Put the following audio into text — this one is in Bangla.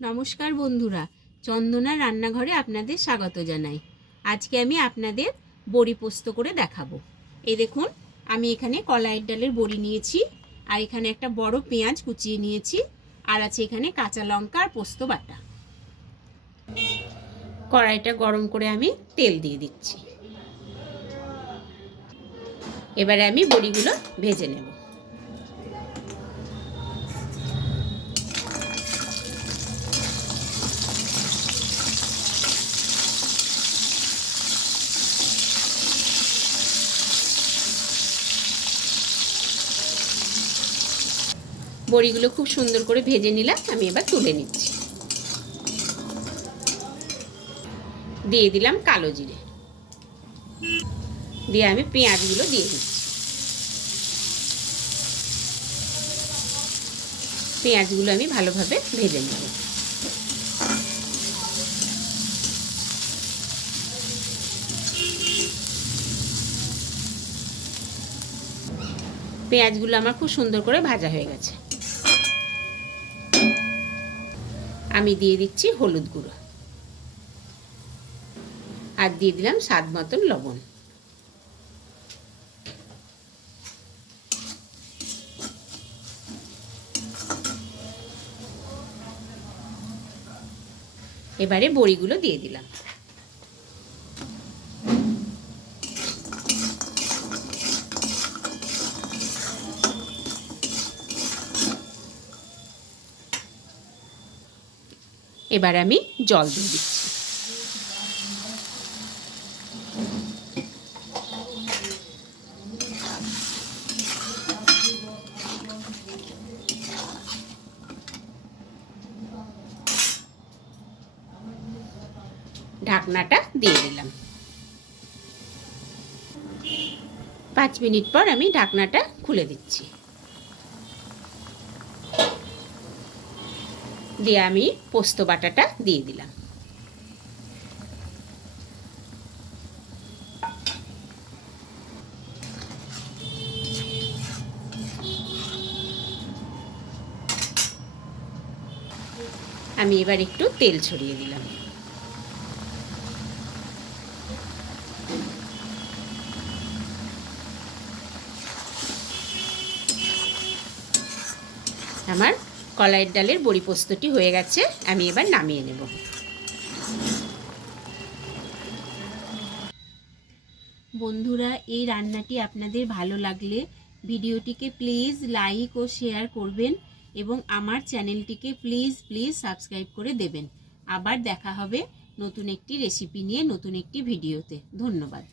নমস্কার বন্ধুরা, চন্দনার রান্নাঘরে আপনাদের স্বাগত জানাই। আজকে আমি আপনাদের বড়ি পোস্ত করে দেখাবো। এই দেখুন, আমি এখানে কলাইয়ের ডালের বড়ি নিয়েছি, আর এখানে একটা বড় পেঁয়াজ কুচিয়ে নিয়েছি, আর আছে এখানে কাঁচা লঙ্কা আর পোস্ত বাটা। কড়াইটা গরম করে আমি তেল দিয়ে দিচ্ছি। এবারে আমি বড়িগুলো ভেজে নেব। বড়িগুলো খুব সুন্দর করে ভেজে নিলাম, আমি এবার তুলে নিচ্ছি। দিয়ে দিলাম কালো জিরে, দিয়ে আমি পেঁয়াজগুলো দিয়ে দিচ্ছি। পেঁয়াজগুলো আমি ভালোভাবে ভেজে নেব। পেঁয়াজগুলো আমার খুব সুন্দর করে ভাজা হয়ে গেছে। আমি দিয়ে দিচ্ছি হলুদ গুঁড়ো, আর দিয়ে দিলাম স্বাদ মতন লবণ। এবারে বড়িগুলো দিয়ে দিলাম। এবার আমি জল দিয়ে দিচ্ছি। ঢাকনাটা দিয়ে দিলাম। 5 মিনিট পর আমি ঢাকনাটা খুলে দিচ্ছি। দিয়ে আমি পোস্ত বাটাটা দিয়ে দিলাম। আমি এবার একটু তেল ছড়িয়ে দিলাম। আমার কলাইয়ের ডালের বড়ি পোস্তটি হয়ে গেছে, আমি এবার নামিয়ে নেব। বন্ধুরা, এই রান্নাটি আপনাদের ভালো লাগলে ভিডিওটিকে প্লিজ লাইক ও শেয়ার করবেন, এবং আমার চ্যানেলটিকে প্লিজ সাবস্ক্রাইব করে দেবেন। আবার দেখা হবে নতুন একটি রেসিপি নিয়ে, নতুন একটি ভিডিওতে। ধন্যবাদ।